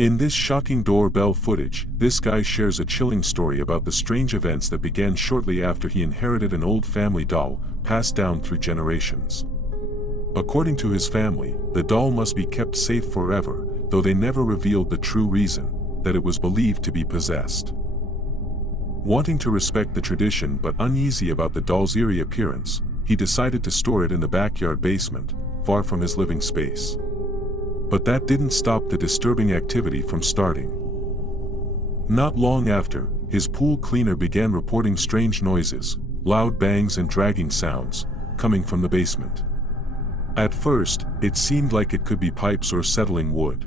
In this shocking doorbell footage, this guy shares a chilling story about the strange events that began shortly after he inherited an old family doll, passed down through generations. According to his family, the doll must be kept safe forever, though they never revealed the true reason, that it was believed to be possessed. Wanting to respect the tradition but uneasy about the doll's eerie appearance, he decided to store it in the backyard basement, far from his living space. But that didn't stop the disturbing activity from starting. Not long after, his pool cleaner began reporting strange noises, loud bangs and dragging sounds, coming from the basement. At first, it seemed like it could be pipes or settling wood.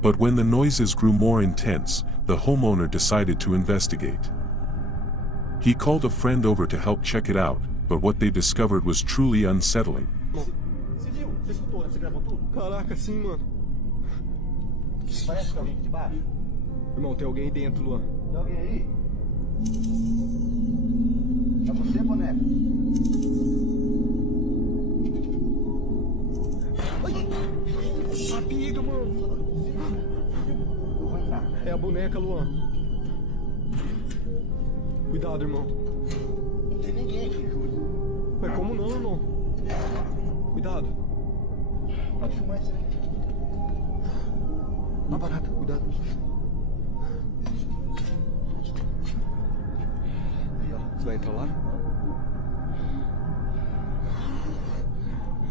But when the noises grew more intense, the homeowner decided to investigate. He called a friend over to help check it out, but what they discovered was truly unsettling. Você viu? Você escutou, né? Você gravou tudo? Caraca, sim, mano. Parece que tem alguém aqui de baixo. Irmão, tem alguém aí dentro, Luan. Tem alguém aí? É você, boneca? Amiga, mano. Eu vou entrar. É a boneca, Luan. Cuidado, irmão. Não tem ninguém aqui, Júlio. Mas como não, irmão? Cuidado. Pode filmar isso aí. Uma barata, cuidado. Você vai entrar lá?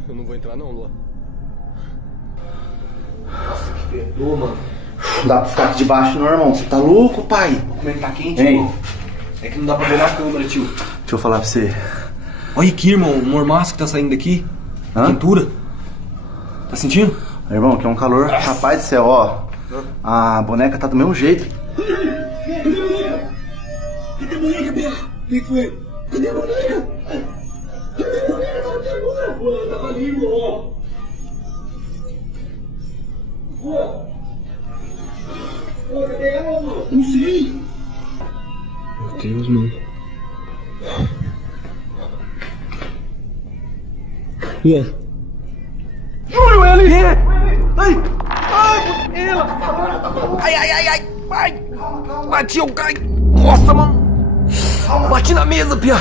Eu não vou entrar não, Luan. Nossa, que fedor, mano. Não dá pra ficar aqui debaixo não, irmão. Você tá louco, pai? Como é que tá quente, irmão? É que não dá pra ver na câmera, tio. Deixa eu falar pra você. Olha aqui, irmão, um mormaço que tá saindo daqui. Hã? Quentura. Tá sentindo? Irmão, que é um calor. Rapaz do céu, ó. A boneca tá do mesmo jeito. Cadê a boneca, Bia? O que foi? Cadê a boneca? Cadê a boneca? Tava agora, pô. Tava ali, irmão. Pô, cadê ela, mano? Não sei. Meu Deus, mano. Luan. Júlio, ele! Ai! Ai, ela! Ai, ai, ai, ai! Ai! Bati, eu caí! Nossa, mano! Bati na mesa, Pia!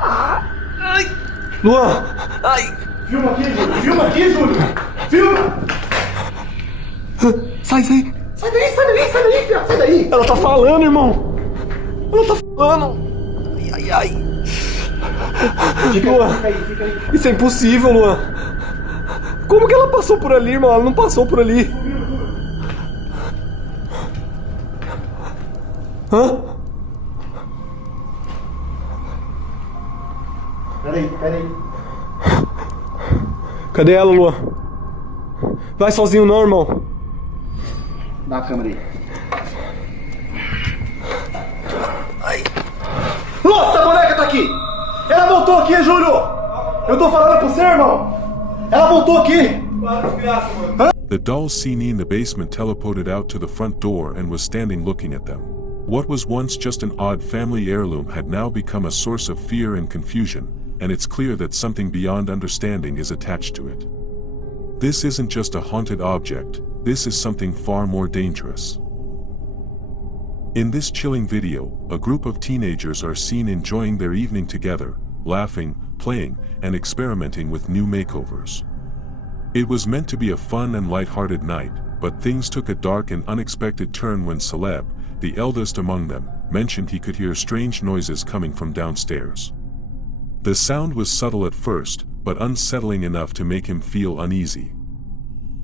Ai! Luan! Ai! Filma aqui, Júlio! Filma aqui, Júlio! Filma! Sai, sai! Sai daí, sai daí, sai daí, Pia! Sai daí! Ela tá falando, irmão! Ela tá falando! Ai, ai, ai! Luan! Fica aí. Isso é impossível, Luan! Como que ela passou por ali, irmão? Ela não passou por ali! Hã? Peraí. Cadê ela, Luan? Vai sozinho não, irmão. Dá a câmera aí. Ai. Nossa, a boneca tá aqui! Ela voltou aqui, Júlio! Eu tô falando pra você, irmão! Ela voltou aqui! The doll seen in the basement teleported out to the front door and was standing looking at them. What was once just an odd family heirloom had now become a source of fear and confusion, and it's clear that something beyond understanding is attached to it. This isn't just a haunted object, this is something far more dangerous. In this chilling video, a group of teenagers are seen enjoying their evening together, laughing, playing, and experimenting with new makeovers. It was meant to be a fun and light-hearted night, but things took a dark and unexpected turn when Celeb, the eldest among them, mentioned he could hear strange noises coming from downstairs. The sound was subtle at first, but unsettling enough to make him feel uneasy.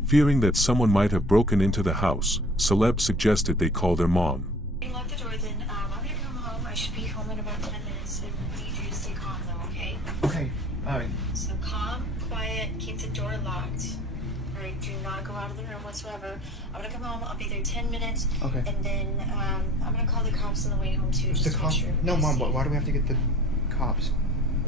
Fearing that someone might have broken into the house, Celeb suggested they call their mom. Lock the door then. I'm gonna come home. I should be home in about 10 minutes. I need you to stay calm though, okay? Okay, alright. So calm, quiet, keep the door locked. Alright, do not go out of the room whatsoever. I'm gonna come home, I'll be there 10 minutes. Okay. And then I'm gonna call the cops on the way home too. The Just to make cops? sure No, everybody's Mom, safe. why do we have to get the cops?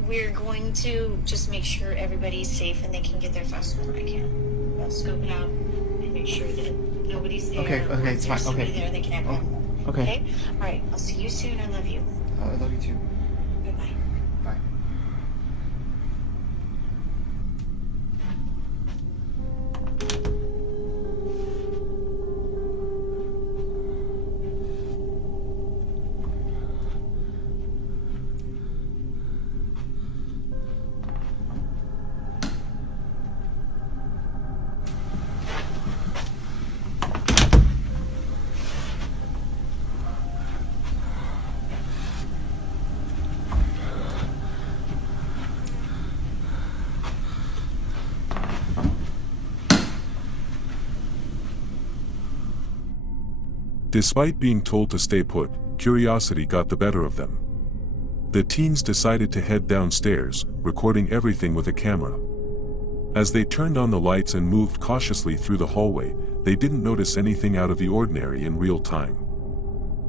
We're going to just make sure everybody's safe and they can get there faster than I can. I'll scope it out and make sure that nobody's there. Okay, Once it's there's fine, somebody okay. there, they can act normal. Okay. Alright, I'll see you soon. I love you. I love you too. Bye-bye. Bye. Despite being told to stay put, curiosity got the better of them. The teens decided to head downstairs, recording everything with a camera. As they turned on the lights and moved cautiously through the hallway, they didn't notice anything out of the ordinary in real time.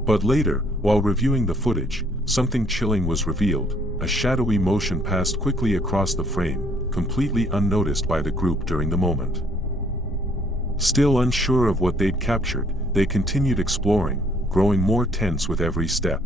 But later, while reviewing the footage, something chilling was revealed. A shadowy motion passed quickly across the frame, completely unnoticed by the group during the moment. Still unsure of what they'd captured, they continued exploring, growing more tense with every step.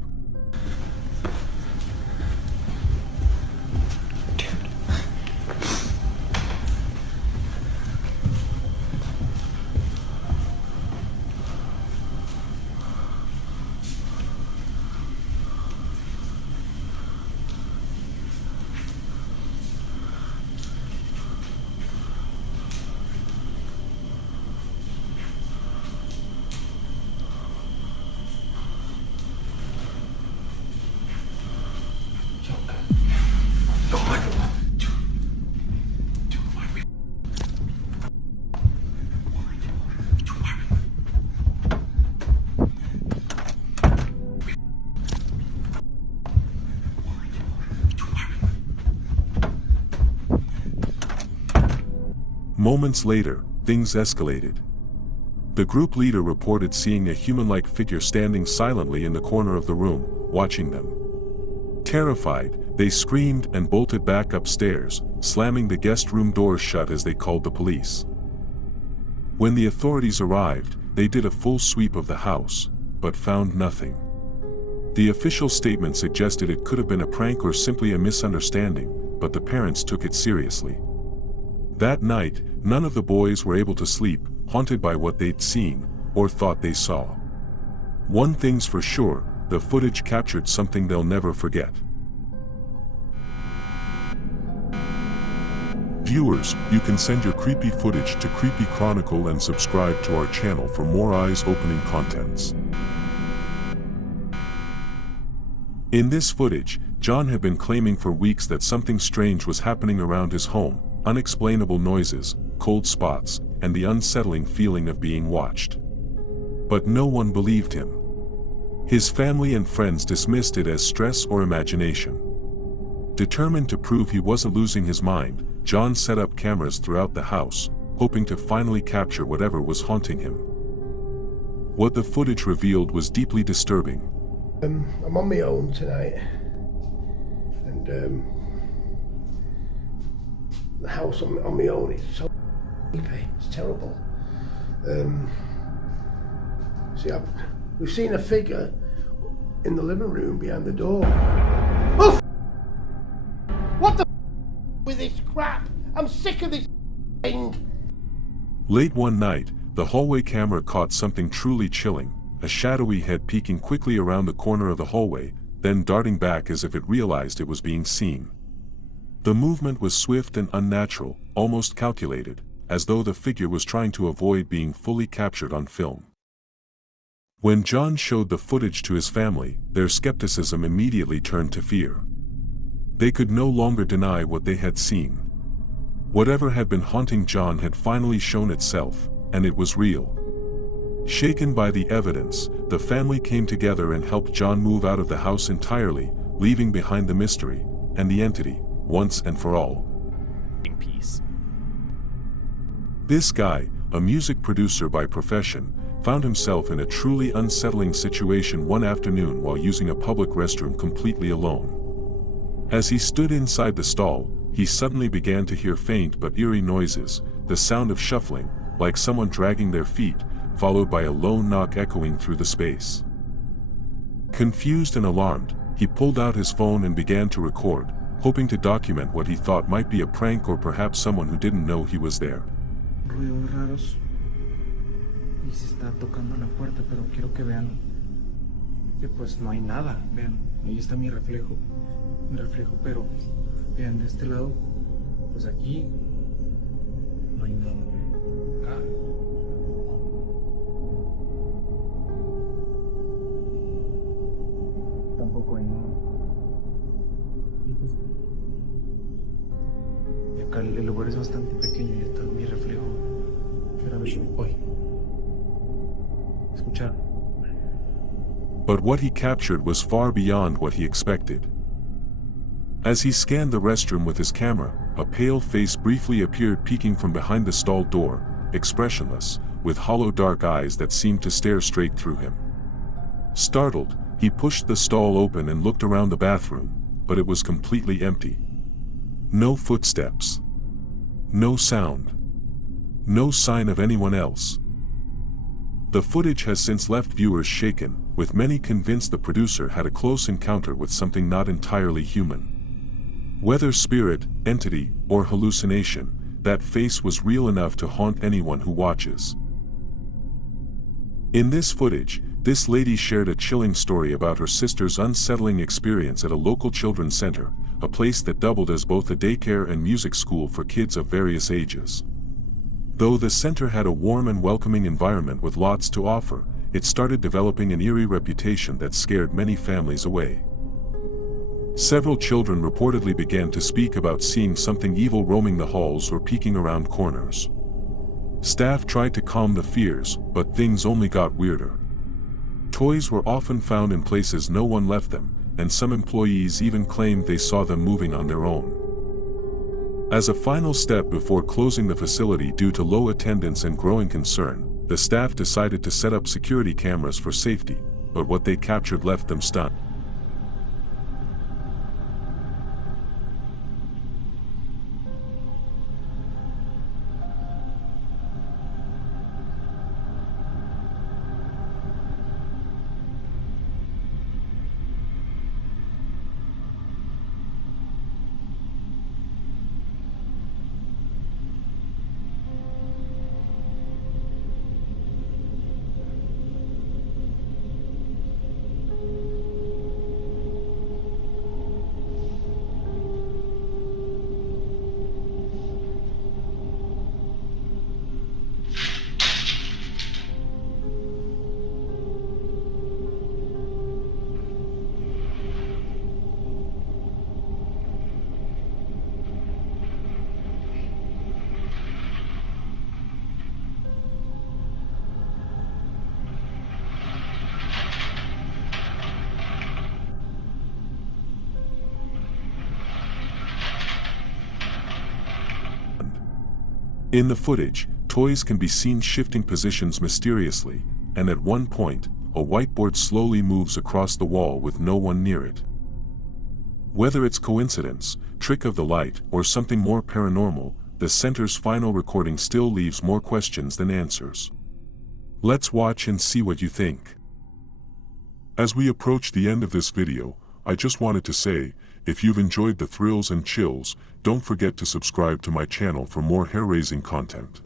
Moments later, things escalated. The group leader reported seeing a human-like figure standing silently in the corner of the room, watching them. Terrified, they screamed and bolted back upstairs, slamming the guest room doors shut as they called the police. When the authorities arrived, they did a full sweep of the house, but found nothing. The official statement suggested it could have been a prank or simply a misunderstanding, but the parents took it seriously. That night, none of the boys were able to sleep, haunted by what they'd seen, or thought they saw. One thing's for sure, the footage captured something they'll never forget. Viewers, you can send your creepy footage to Creepy Chronicle and subscribe to our channel for more eyes-opening contents. In this footage, John had been claiming for weeks that something strange was happening around his home. Unexplainable noises, cold spots, and the unsettling feeling of being watched. But no one believed him. His family and friends dismissed it as stress or imagination. Determined to prove he wasn't losing his mind, John set up cameras throughout the house, hoping to finally capture whatever was haunting him. What the footage revealed was deeply disturbing. I'm on my own tonight, and the house on my own is so creepy, it's terrible. We've seen a figure in the living room behind the door. Oh! What the with this crap? I'm sick of this thing. Late one night, the hallway camera caught something truly chilling, a shadowy head peeking quickly around the corner of the hallway, then darting back as if it realized it was being seen. The movement was swift and unnatural, almost calculated, as though the figure was trying to avoid being fully captured on film. When John showed the footage to his family, their skepticism immediately turned to fear. They could no longer deny what they had seen. Whatever had been haunting John had finally shown itself, and it was real. Shaken by the evidence, the family came together and helped John move out of the house entirely, leaving behind the mystery and the entity, once and for all. Peace. This guy, a music producer by profession, found himself in a truly unsettling situation one afternoon while using a public restroom completely alone. As he stood inside the stall, he suddenly began to hear faint but eerie noises, the sound of shuffling, like someone dragging their feet, followed by a lone knock echoing through the space. Confused and alarmed, he pulled out his phone and began to record, hoping to document what he thought might be a prank or perhaps someone who didn't know he was there. Ruidos raros y se está tocando la puerta, pero quiero que vean que pues no hay nada. Vean, ahí está mi reflejo, pero vean de este lado, pues aquí no hay nada. Acá. Tampoco hay nada. Y pues y acá el lugar es bastante pequeño y está mi reflejo. Pero a ver, hoy. ¿Escucharon? But what he captured was far beyond what he expected. As he scanned the restroom with his camera, a pale face briefly appeared peeking from behind the stall door, expressionless, with hollow dark eyes that seemed to stare straight through him. Startled, he pushed the stall open and looked around the bathroom, but it was completely empty. No footsteps. No sound. No sign of anyone else. The footage has since left viewers shaken, with many convinced the producer had a close encounter with something not entirely human. Whether spirit, entity, or hallucination, that face was real enough to haunt anyone who watches. In this footage, this lady shared a chilling story about her sister's unsettling experience at a local children's center, a place that doubled as both a daycare and music school for kids of various ages. Though the center had a warm and welcoming environment with lots to offer, it started developing an eerie reputation that scared many families away. Several children reportedly began to speak about seeing something evil roaming the halls or peeking around corners. Staff tried to calm the fears, but things only got weirder. Toys were often found in places no one left them, and some employees even claimed they saw them moving on their own. As a final step before closing the facility due to low attendance and growing concern, the staff decided to set up security cameras for safety, but what they captured left them stunned. In the footage, toys can be seen shifting positions mysteriously, and at one point, a whiteboard slowly moves across the wall with no one near it. Whether it's coincidence, trick of the light, or something more paranormal, the center's final recording still leaves more questions than answers. Let's watch and see what you think. As we approach the end of this video, I just wanted to say, if you've enjoyed the thrills and chills, don't forget to subscribe to my channel for more hair-raising content.